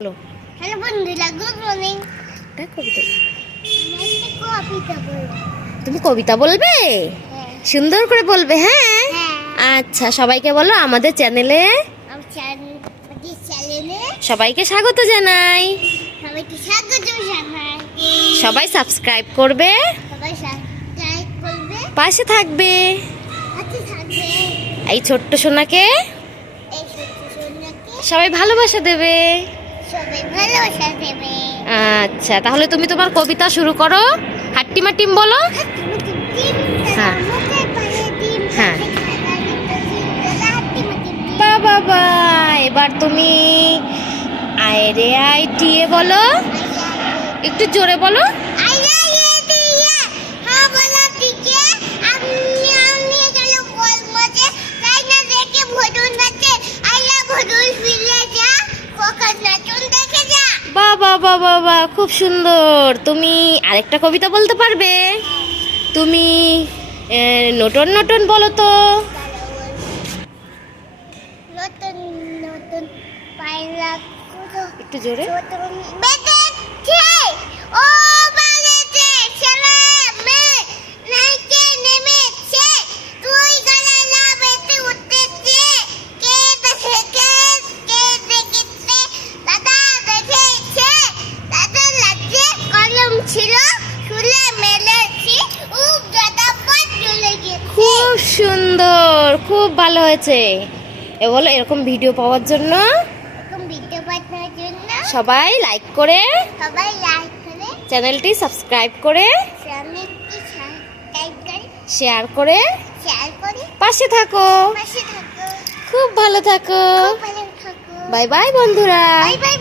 Hello hello বন্ধুরা, good morning. তুমি কবিতা বলবে? হ্যাঁ সুন্দর করে বলবে। হ্যাঁ হ্যাঁ, আচ্ছা, সবাইকে বলো আমাদের চ্যানেলে আমার চ্যানেলে সবাইকে স্বাগত জানাই। সবাইকে স্বাগত জানাই। সবাই সাবস্ক্রাইব করবে, সবাই সাবস্ক্রাইব করবে, পাশে থাকবে। সাথে থাকবে। এই ছোট্ট সোনাকে এই ছোট্ট সোনাকে সবাই ভালোবাসা দেবে। সবাই ভালোবাসা দেবে। আচ্ছা, তাহলে তুমি তোমার কবিতা শুরু করো। হাট্টিমা টিম বলো। হ্যাঁ। হ্যাঁ। বাবা, এবার তুমি আয় রে আই টিয়ে বলো। একটু জোরে বলো। বাবা বাবা বাবা, খুব সুন্দর। তুমি আরেকটা কবিতা বলতে পারবে? তুমি নটন নটন বলো তো। নতুন নতুন পায়রা একটু জোরে। বেঁধেছে ও বাজেছে ছেলে মেয়ে নাইতে নেমেছে তুই গলা লাভেতে উঠেছে কে দেখেছে কে দেখেছে দাদা দেখেছে দাদা লাগছে কলম ছিল শুলে মেলেছি উপ দাদা পথ চলে গেছে। খুব সুন্দর, খুব ভালো হয়েছে। এ বলো, এরকম ভিডিও পাওয়ার জন্য এরকম ভিডিও পাঠানোর জন্য সবাই লাইক করে, সবাই লাইক করে, চ্যানেলটি সাবস্ক্রাইব করে, চ্যানেলটি সাবস্ক্রাইব করে, শেয়ার করে শেয়ার করে, পাশে থাকো। পাশে থাকো। খুব ভালো থাকো। খুব ভালো থাকো। বাই বাই বন্ধুরা। Bye bye.